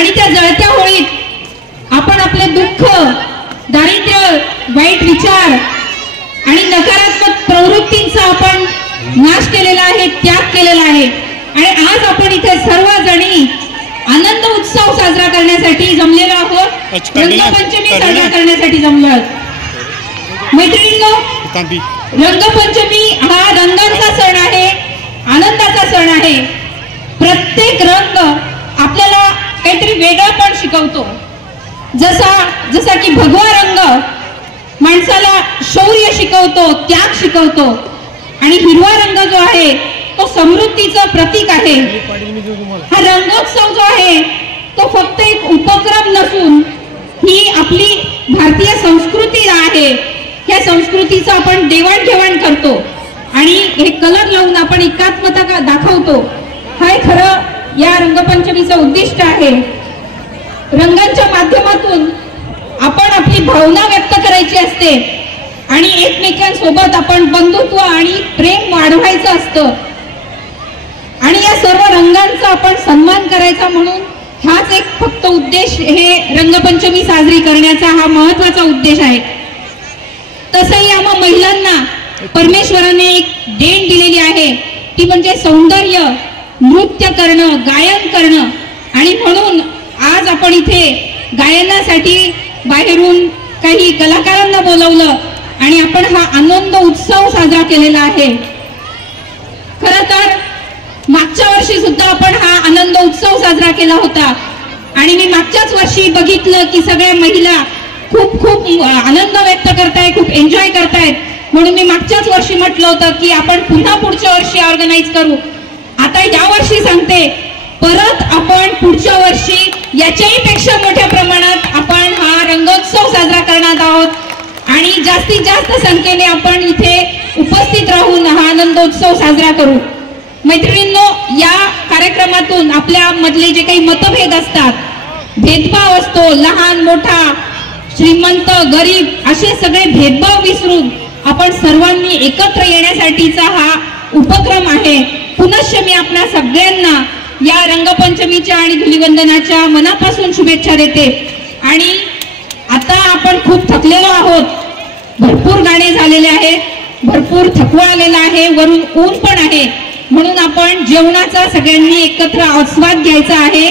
आणि त्या जळत्या होळीत आपण आपले दुःख, दारिद्र्य, वाईट विचार आणि नकारात्मक प्रवृत्तींचा आपण नाश केलेला आहे, त्याग केलेला आहे। आणि आज आपण इथे सर्वजणी आनंद उत्सव साजरा करण्यासाठी जमलेलो आहोत, रंगपंचमी साजरा करण्यासाठी जमलो आहोत। मैत्रिणींनो, रंगपंचमी हा रंगांचा सण आहे, आनंदाचा सण आहे। प्रत्येक रंग आपल्याला काहीतरी वेगळं पण शिकवतो। जसा की भगवा रंग माणसाला शौर्य शिकवतो, त्याग शिकवतो, आणि हिरवा रंग जो आहे तो समृद्धीचं प्रतीक आहे। हा रंगोत्सव जो आहे तो फक्त एक उपक्रम नसून ही आपली भारतीय संस्कृती आहे। या संस्कृतीचं आपण देवाणघेवाण करतो आणि हे कलर लावून आपण एकात्मता दाखवतो। हे खरं या रंगपंचमीचं उद्दिष्ट आहे। रंगांच्या माध्यमातून आपण आपली भावना व्यक्त करायची असते आणि एकमेकांसोबत आपण बंधुत्व आणि प्रेम वाढवायचं असतं आणि या सर्व रंगांचा आपण सन्मान करायचा, म्हणून हाच एक फक्त उद्देश, हे रंगपंचमी साजरी करण्याचा हा महत्त्वाचा उद्देश आहे। तसंही आम्हा महिलांना परमेश्वराने एक देण दिलेली आहे, ती म्हणजे सौंदर्य, नृत्य करणं, गायन करणं। आणि म्हणून आज आपण इथे गायनासाठी बाहेरून काही कलाकारांना बोलवलं आणि आपण हा आनंद उत्सव साजरा केलेला आहे। खरं तर मागच्या वर्षी सुद्धा आपण हा आनंद उत्सव साजरा केला होता आणि मी मागच्याच वर्षी बघितलं की सगळ्या महिला खूप आनंद व्यक्त करतायत, खूप एन्जॉय करतायत, म्हणून मी मागच्याच वर्षी म्हटलं होतं की आपण पुन्हा पुढच्या वर्षी ऑर्गनाईज करू। आता या वर्षी सांगते, परत आपण पुढच्या वर्षी याच्याही पेक्षा मोठ्या प्रमाणात आपण हा रंगोत्सव साजरा करणार आहोत आणि जास्तीत जास्त संख्येने आपण इथे उपस्थित राहून हा आनंदोत्सव साजरा करू। मैत्रिणींनो, या कार्यक्रमातून आपल्या मधले जे काही मतभेद असतात, भेदभाव असतो, लहान मोठा, श्रीमंत गरीब, असे सगळे भेदभाव विसरून आपण सर्वांनी एकत्र येण्यासाठीचा हा उपक्रम आहे। पुनश्च मी आपल्या सगळ्यांना या रंगपंचमीच्या आणि धुलिवंदनाच्या मनापासून शुभेच्छा देते। आणि आता आपण खूप थकलेलो आहोत, भरपूर गाणे झालेले आहेत, भरपूर थकवा आलेला आहे, वरून ऊन पण आहे, म्हणून आपण जेवणाचा सगळ्यांनी एकत्र आस्वाद घ्यायचा आहे।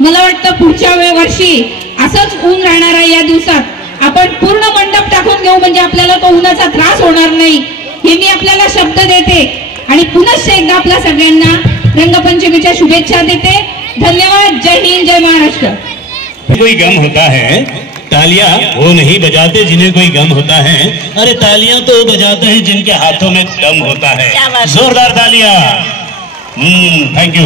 मला वाटतं पुढच्या वर्षी असंच ऊन राहणार आहे, या दिवसात आपण पूर्ण मंडप टाकून घेऊ, म्हणजे आपल्याला तो उन्हाचा त्रास होणार नाही, हे मी आपल्याला शब्द देते। आणि पुनश्च एकदा आपल्या सगळ्यांना रंगपंचमीच्या शुभेच्छा देते। धन्यवाद। जय हिंद, जय महाराष्ट्र। कोई गम होता है तालियां वो नहीं बजाते जिन्हें कोई गम होता है, अरे तालियां तो बजाते हैं जिनके हाथों में दम होता है। जोरदार तालियां। Thank you.